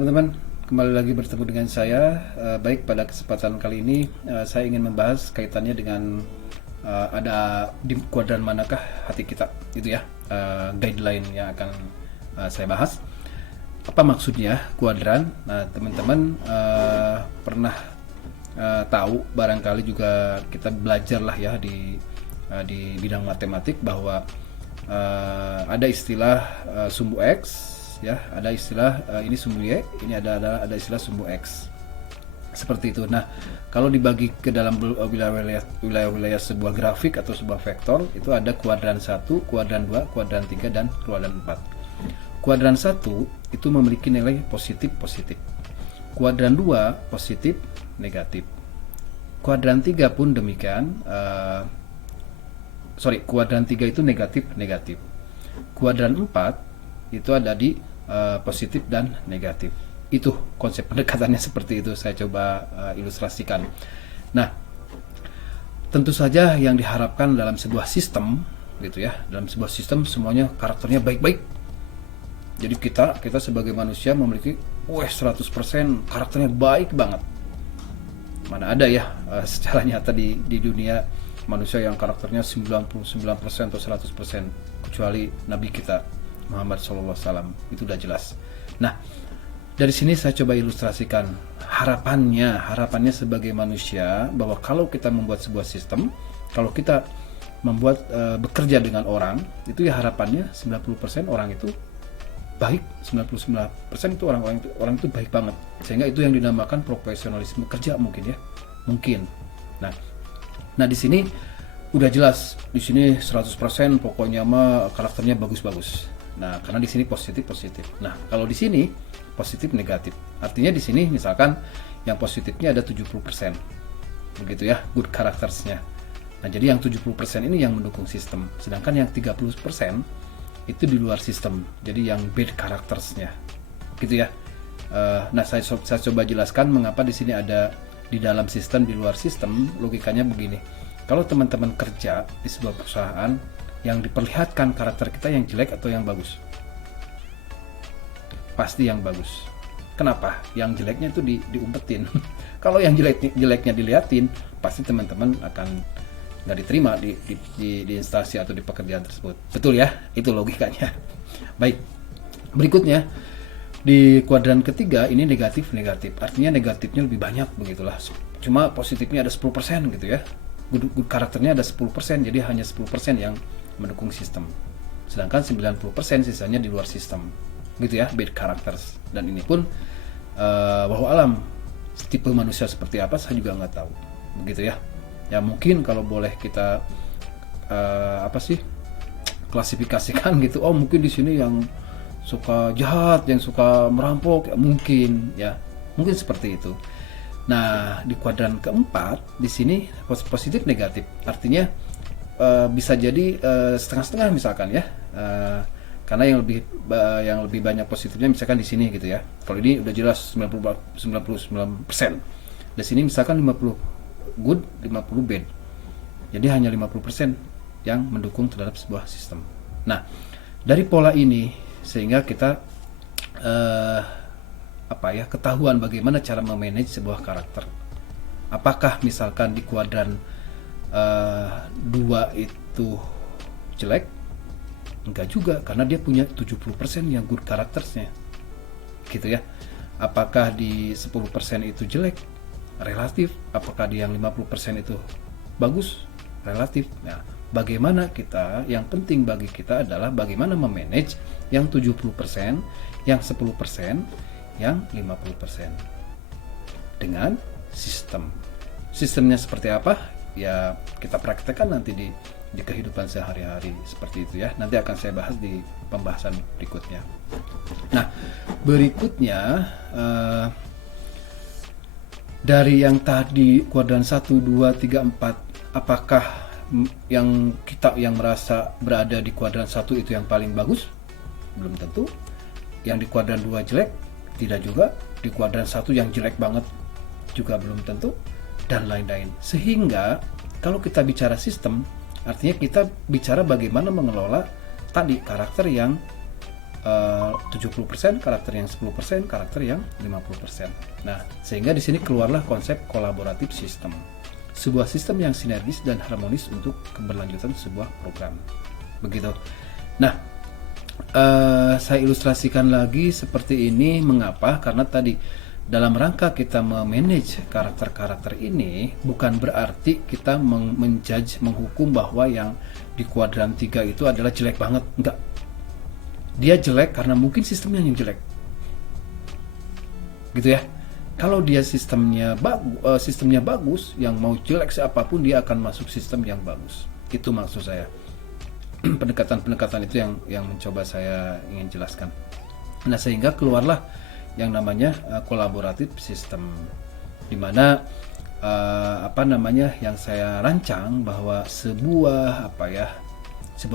Teman-teman, kembali lagi bertemu dengan saya. Baik, pada kesempatan kali ini saya ingin membahas kaitannya dengan ada di kuadran manakah hati kita, gitu ya. Guideline yang akan saya bahas. Apa maksudnya kuadran? Nah, teman-teman pernah tahu, barangkali juga kita belajar lah ya di bidang matematik bahwa ada istilah sumbu X, ya, ada istilah ini sumbu Y, ini ada istilah sumbu X, seperti itu. Nah, kalau dibagi ke dalam wilayah sebuah grafik atau sebuah vektor, itu ada kuadran 1, kuadran 2, kuadran 3, dan kuadran 4. Kuadran 1 itu memiliki nilai positif, kuadran 2 positif, negatif, kuadran 3 pun demikian. Kuadran 3 itu negatif, kuadran 4 itu ada di positif dan negatif. Itu konsep pendekatannya seperti itu, saya coba ilustrasikan. Nah, tentu saja yang diharapkan dalam sebuah sistem, gitu ya, dalam sebuah sistem semuanya karakternya baik-baik. Jadi kita sebagai manusia memiliki 100% karakternya baik banget. Mana ada ya secara nyata di dunia manusia yang karakternya 99% atau 100%, kecuali Nabi kita Muhammad SAW, itu udah jelas. Nah, dari sini saya coba ilustrasikan harapannya sebagai manusia, bahwa kalau kita membuat sebuah sistem, kalau kita membuat bekerja dengan orang, itu ya harapannya 90% orang itu baik, 99% itu orang itu baik banget, sehingga itu yang dinamakan profesionalisme kerja mungkin ya, mungkin. Nah di sini udah jelas, di sini 100% pokoknya mah karakternya bagus-bagus. Nah, karena di sini positif. Nah, kalau di sini positif negatif. Artinya di sini misalkan yang positifnya ada 70%. Begitu ya, good characters-nya. Nah, jadi yang 70% ini yang mendukung sistem. Sedangkan yang 30% itu di luar sistem. Jadi yang bad characters-nya. Gitu ya. Nah, saya coba jelaskan mengapa di sini ada di dalam sistem, di luar sistem. Logikanya begini. Kalau teman-teman kerja di sebuah perusahaan, yang diperlihatkan karakter kita yang jelek atau yang bagus? Pasti yang bagus. Kenapa? Yang jeleknya itu diumpetin. Kalau yang jeleknya dilihatin, pasti teman-teman akan nggak diterima di instansi atau di pekerjaan tersebut. Betul ya? Itu logikanya. Baik. Berikutnya, di kuadran ketiga ini negatif. Artinya negatifnya lebih banyak, begitulah. Cuma positifnya ada 10% gitu ya. Good karakternya ada 10%, jadi hanya 10% yang mendukung sistem. Sedangkan 90% sisanya di luar sistem. Gitu ya, bad characters. Dan ini pun wallahu alam, tipe manusia seperti apa saya juga nggak tahu. Begitu ya. Ya mungkin kalau boleh kita klasifikasikan gitu. Oh, mungkin di sini yang suka jahat, yang suka merampok, ya, mungkin ya. Mungkin seperti itu. Nah, di kuadran keempat di sini positif negatif. Artinya bisa jadi setengah-setengah misalkan ya. Karena yang lebih banyak positifnya misalkan di sini gitu ya. Kalau ini udah jelas 99%. Di sini misalkan 50 good, 50 bad. Jadi hanya 50% yang mendukung terhadap sebuah sistem. Nah, dari pola ini sehingga kita ketahuan bagaimana cara memanage sebuah karakter. Apakah misalkan di kuadran 2 itu jelek? Enggak juga, karena dia punya 70% yang good karakternya. Gitu ya. Apakah di 10% itu jelek? Relatif. Apakah di yang 50% itu bagus? Relatif. Nah, bagaimana kita, yang penting bagi kita adalah bagaimana memanage yang 70%, yang 10%, yang 50% dengan sistem. Sistemnya seperti apa? Ya kita praktekkan nanti di kehidupan sehari-hari seperti itu ya. Nanti akan saya bahas di pembahasan berikutnya. Nah, berikutnya dari yang tadi kuadran 1, 2, 3, 4, apakah yang kita yang merasa berada di kuadran 1 itu yang paling bagus? Belum tentu. Yang di kuadran 2 jelek? Tidak juga. Di kuadran 1 yang jelek banget juga belum tentu, dan lain-lain. Sehingga kalau kita bicara sistem, artinya kita bicara bagaimana mengelola tadi karakter yang 70% karakter yang 10%, karakter yang 50%. Nah, sehingga di sini keluarlah konsep collaborative system. Sebuah sistem yang sinergis dan harmonis untuk keberlanjutan sebuah program. Begitu. Nah, saya ilustrasikan lagi seperti ini. Mengapa? Karena tadi dalam rangka kita memanage karakter-karakter ini bukan berarti kita menjudge, menghukum bahwa yang di kuadran 3 itu adalah jelek banget. Enggak. Dia jelek karena mungkin sistemnya yang jelek. Gitu ya. Kalau dia sistemnya bagus, yang mau jelek siapapun dia akan masuk sistem yang bagus. Itu maksud saya. Pendekatan-pendekatan itu yang mencoba saya ingin jelaskan. Nah, sehingga keluarlah yang namanya collaborative system, di mana yang saya rancang bahwa sebuah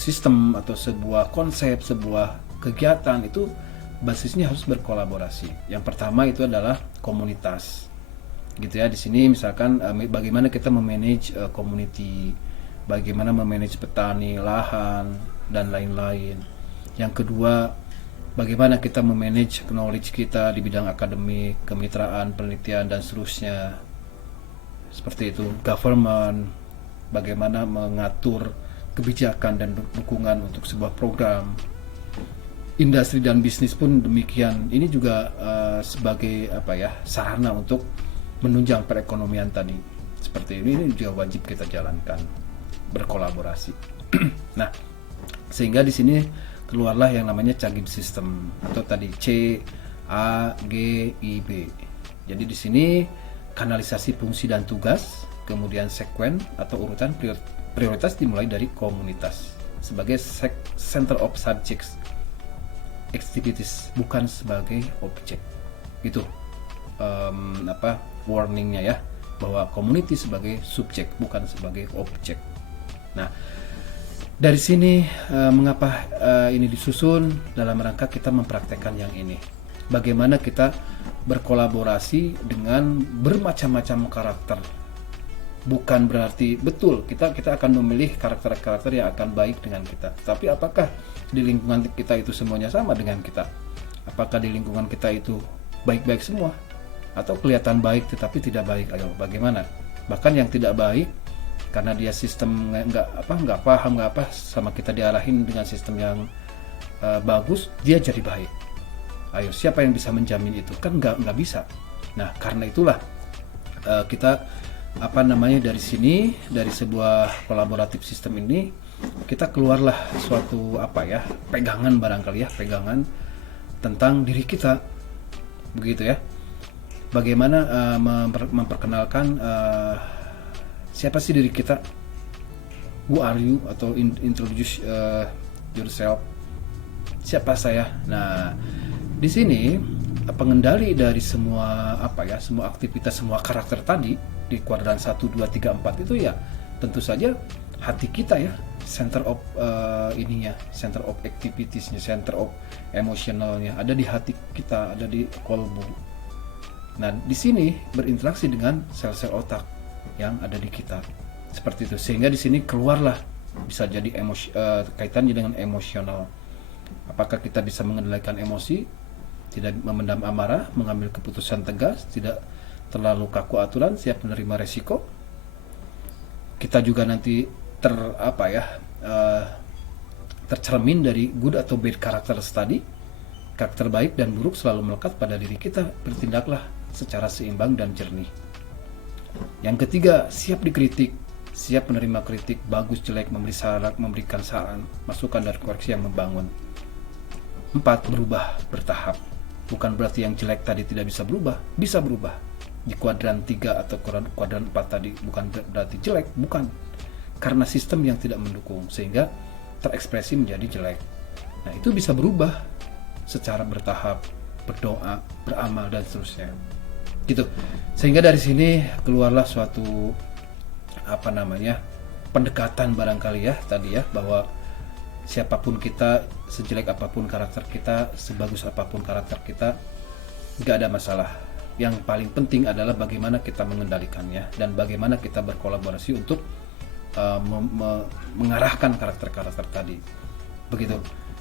sistem atau sebuah konsep, sebuah kegiatan itu basisnya harus berkolaborasi. Yang pertama itu adalah komunitas, gitu ya. Di sini misalkan bagaimana kita memanage community, bagaimana memanage petani, lahan, dan lain-lain. Yang kedua, bagaimana kita memanage knowledge kita di bidang akademik, kemitraan, penelitian, dan seterusnya. Seperti itu. Government, bagaimana mengatur kebijakan dan dukungan untuk sebuah program. Industri dan bisnis pun demikian. Ini juga sebagai sarana untuk menunjang perekonomian tadi. Seperti ini juga wajib kita jalankan, berkolaborasi. Nah, sehingga di sini keluarlah yang namanya Cagib System atau tadi CAGIB. Jadi di sini kanalisasi fungsi dan tugas, kemudian sekuen atau urutan prioritas dimulai dari komunitas sebagai center of subjects activities, bukan sebagai objek. Gitu warningnya ya, bahwa community sebagai subjek bukan sebagai objek. Nah, dari sini mengapa ini disusun dalam rangka kita mempraktekkan yang ini. Bagaimana kita berkolaborasi dengan bermacam-macam karakter. Bukan berarti betul kita akan memilih karakter-karakter yang akan baik dengan kita. Tapi apakah di lingkungan kita itu semuanya sama dengan kita? Apakah di lingkungan kita itu baik-baik semua? Atau kelihatan baik tetapi tidak baik? Ayo, bagaimana? Bahkan yang tidak baik karena dia sistem nggak paham sama kita diarahin dengan sistem yang bagus, dia jadi baik. Ayo, siapa yang bisa menjamin itu? Kan nggak bisa. Nah, karena itulah kita dari sini, dari sebuah kolaboratif sistem ini, kita keluarlah suatu pegangan barangkali ya, pegangan tentang diri kita, begitu ya. Bagaimana memperkenalkan siapa sih diri kita, who are you, atau introduce yourself, siapa saya. Nah, di sini pengendali dari semua semua aktivitas, semua karakter tadi di kuadran 1, 2, 3, 4 itu ya tentu saja hati kita ya, center of center of activitiesnya, center of emotionalnya ada di hati kita, ada di kolbu. Nah, di sini berinteraksi dengan sel-sel otak yang ada di kita, seperti itu. Sehingga di sini keluarlah bisa jadi kaitannya dengan emosional. Apakah kita bisa mengendalikan emosi, tidak memendam amarah, mengambil keputusan tegas, tidak terlalu kaku aturan, siap menerima resiko. Kita juga nanti tercermin dari good atau bad character study. Karakter baik dan buruk selalu melekat pada diri kita. Bertindaklah secara seimbang dan jernih. Yang ketiga, siap dikritik, siap menerima kritik, bagus jelek, memberikan saran, masukan dan koreksi yang membangun. 4, berubah bertahap. Bukan berarti yang jelek tadi tidak bisa berubah di kuadran 3 atau kuadran 4 tadi, bukan berarti jelek, bukan, karena sistem yang tidak mendukung sehingga terekspresi menjadi jelek. Nah, itu bisa berubah secara bertahap, berdoa, beramal, dan seterusnya gitu. Sehingga dari sini keluarlah suatu pendekatan barangkali ya tadi ya, bahwa siapapun kita, sejelek apapun karakter kita, sebagus apapun karakter kita, gak ada masalah. Yang paling penting adalah bagaimana kita mengendalikannya dan bagaimana kita berkolaborasi untuk mengarahkan karakter-karakter tadi, begitu.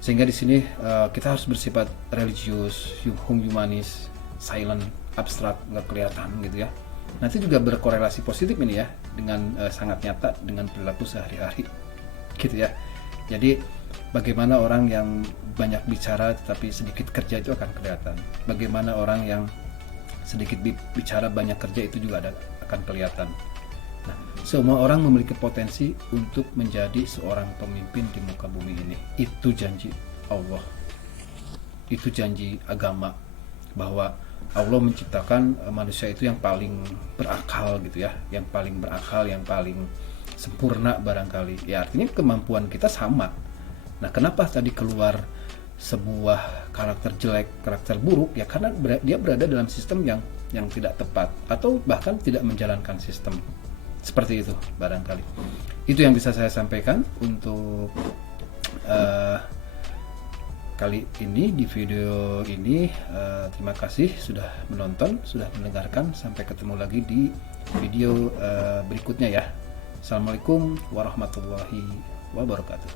Sehingga di sini kita harus bersifat religius, humanis, silent, abstrak, nggak kelihatan gitu ya. Nanti juga berkorelasi positif ini ya dengan sangat nyata dengan perilaku sehari-hari gitu ya. Jadi bagaimana orang yang banyak bicara tetapi sedikit kerja itu akan kelihatan. Bagaimana orang yang sedikit bicara banyak kerja itu juga akan kelihatan. Nah, semua orang memiliki potensi untuk menjadi seorang pemimpin di muka bumi ini. Itu janji Allah. Itu janji agama, bahwa Allah menciptakan manusia itu yang paling berakal gitu ya, yang paling berakal, yang paling sempurna barangkali. Ya artinya kemampuan kita sama. Nah, kenapa tadi keluar sebuah karakter jelek, karakter buruk? Ya karena dia berada dalam sistem yang tidak tepat atau bahkan tidak menjalankan sistem. Seperti itu barangkali. Itu yang bisa saya sampaikan untuk kali ini di video ini. Terima kasih sudah menonton, sudah mendengarkan. Sampai ketemu lagi di video berikutnya ya. Assalamualaikum warahmatullahi wabarakatuh.